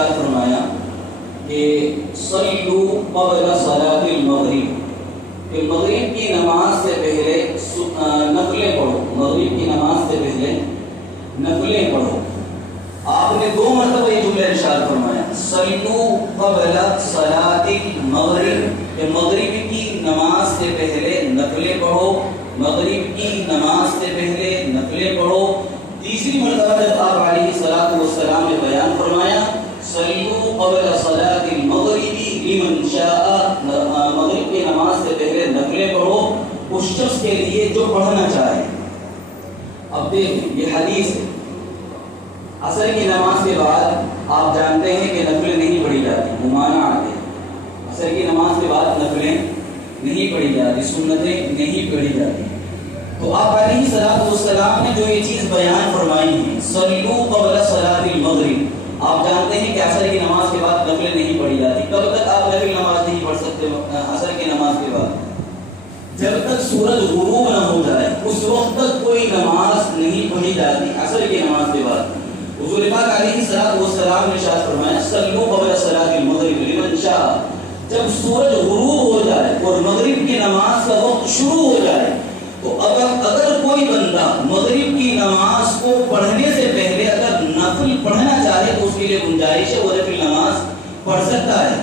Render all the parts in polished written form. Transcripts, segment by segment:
ارشاد فرمایا کہ صلو قبل صلاۃ المغرب، کہ مغرب کی نماز سے پہلے نفلیں پڑھو، مغرب کی نماز سے پہلے نفلیں پڑھو۔ آپ نے 2 مرتبہ یہ جملہ ارشاد فرمایا، صلو قبل صلاۃ المغرب، کہ مغرب کی نماز سے پہلے نفلیں پڑھو، مغرب کی نماز سے پہلے نفلیں پڑھو۔ تیسری مرتبہ جب آپ علیہ الصلوۃ والسلام نے بیان فرمایا صلو قبل صلاۃ المغرب لمن شاء، مغرب کی نماز سے پہلے نفلیں پڑھو اس شخص کے لیے جو پڑھنا چاہے۔ اب دیکھیں یہ حدیث ہے، عصر کی نماز کے بعد آپ جانتے ہیں کہ نفلیں نہیں پڑھی جاتی، ممانعات ہے، عصر کی نماز کے بعد نفلیں نہیں پڑھی جاتی، سنتیں نہیں پڑھی جاتی۔ تو آپ علیہ الصلوۃ والسلام نے جو یہ چیز بیان فرمائی ہے صلو قبل صلاۃ المغرب، آپ جانتے ہیں کہ عصر کی نماز کے بعد نفلیں نہیں پڑھی جاتی۔ کب تک آپ نفل نماز نہیں پڑھ سکتے عصر کی نماز کے بعد؟ جب تک سورج غروب نہ ہو جائے اس وقت تک کوئی نماز نہیں پڑھی جاتی عصر کی نماز کے بعد۔ حضور پاک علیہ الصلوۃ والسلام نے ارشاد فرمایا صلو قبل صلاۃ المغرب لمن شاء، جب سورج غروب ہو جائے اور مغرب کی نماز کا وقت شروع ہو جائے تو اگر کوئی بندہ مغرب کی نماز کو پڑھنے سے پہلے اگر نفل پڑھنا چاہے تو اس کے لیے گنجائش ہے، وہ نفل نماز پڑھ سکتا ہے۔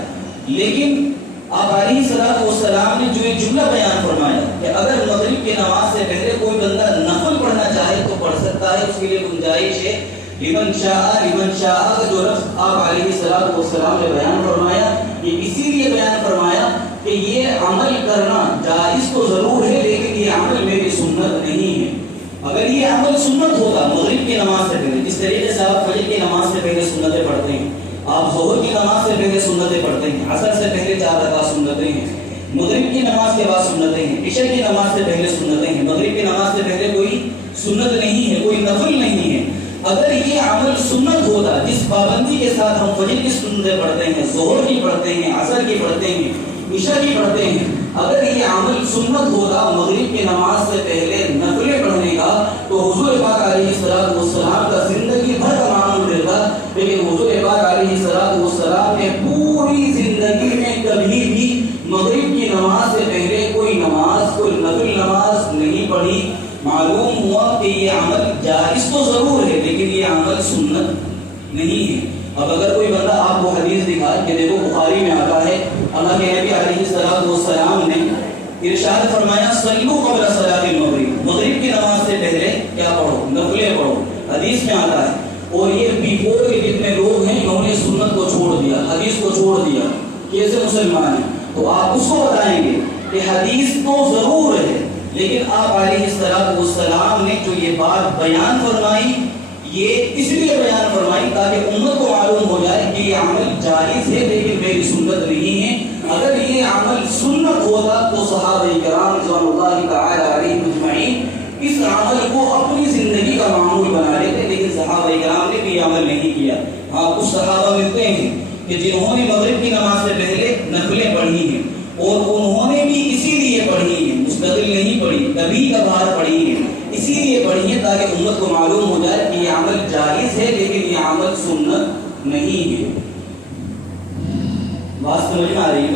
لیکن آپ علیہ الصلوۃ والسلام نے جو یہ جملہ بیان فرمایا کہ اگر مغرب کی نماز سے پہلے کوئی بندہ نفل پڑھنا چاہے تو پڑھ سکتا ہے، اس کے لیے گنجائش ہے۔ لمن شاء، لمن شاء کا جو لفظ آپ علیہ الصلوۃ والسلام نے بیان فرمایا یہ اسی لیے بیان فرمایا کہ یہ عمل کرنا جائز تو ضرور ہے لیکن یہ عمل میری سنت نہیں ہے۔ اگر یہ عمل سنت ہوتا مغرب کی نماز سے پہلے، جس طریقے سے آپ فجر کی نماز سے پہلے سنتیں پڑھتے ہیں، آپ ظہر کی نماز سے پہلے سنتیں پڑھتے ہیں، عصر سے پہلے 4 رکعت سنتیں ہیں، مغرب کی نماز کے بعد سنتیں ہیں، عشاء کی نماز سے پہلے سنتیں ہیں، مغرب کی نماز سے پہلے کوئی سنت نہیں ہے، کوئی نفل نہیں ہے۔ اگر یہ عمل سنت ہوتا جس پابندی کے ساتھ ہم فجر کی سنتیں پڑھتے ہیں، ظہر کی پڑھتے ہیں، عصر کی پڑھتے ہیں، عشاء کی پڑھتے ہیں، اگر یہ عمل سنت ہوتا مغرب کی نماز سے پہلے نفلیں پڑھنے کا تو حضور پاک علیہ الصلوۃ والسلام کا زندگی بھر کا معمول رہتا، لیکن حضور پاک علیہ الصلوۃ والسلام نے پوری زندگی میں کبھی بھی مغرب کی نماز سے پہلے کوئی نماز، کوئی نفل نماز نہیں پڑھی۔ معلوم ہوا کہ یہ عمل جائز تو ضرور ہے لیکن یہ عمل سنت نہیں ہے۔ اب اگر کوئی بندہ آپ کو حدیث دکھائے کہ دیکھو بخاری میں آتا ہے اللہ کے نبی علیہ الصلوۃ والسلام نے ارشاد فرمایا صلو قبل صلاۃ المغرب، مغرب کی نماز سے پہلے کیا پڑھو؟ نفلیں پڑھو، حدیث میں آتا ہے۔ اور یہ بیفور کے جتنے لوگ ہیں انہوں نے سنت کو چھوڑ دیا، حدیث کو چھوڑ دیا، کیسے مسلمان ہیں؟ تو آپ اس کو بتائیں گے کہ حدیث تو ضرور ہے لیکن آپ علیہ الصلوۃ والسلام نے جو یہ بات بیان فرمائی یہ اس لیے بیان فرمائی تاکہ امت کو معلوم ہو جائے کہ یہ عمل جائز ہے لیکن میری سنت نہیں ہے۔ اگر یہ عمل سنت ہوتا تو صحابہ کرام رضوان اللہ تعالی علیہم اجمعین اس عمل کو اپنی زندگی کا معمول بنا لیتے، لیکن صحابہ کرام نے بھی یہ عمل نہیں کیا۔ ہاں کچھ صحابہ ملتے ہیں کہ جنہوں نے مغرب کی نماز سے پہلے نفلیں پڑھی ہیں اور انہوں نے بھی اسی لیے پڑھی ہیں، مستقل نہیں پڑھی، کبھی کبھار پڑھی ہیں، اسی لیے پڑھی ہے تاکہ امت کو معلوم ہو جائے کہ یہ عمل جائز ہے لیکن یہ عمل سنت نہیں ہے۔ بات سمجھ میں آ رہی ہے؟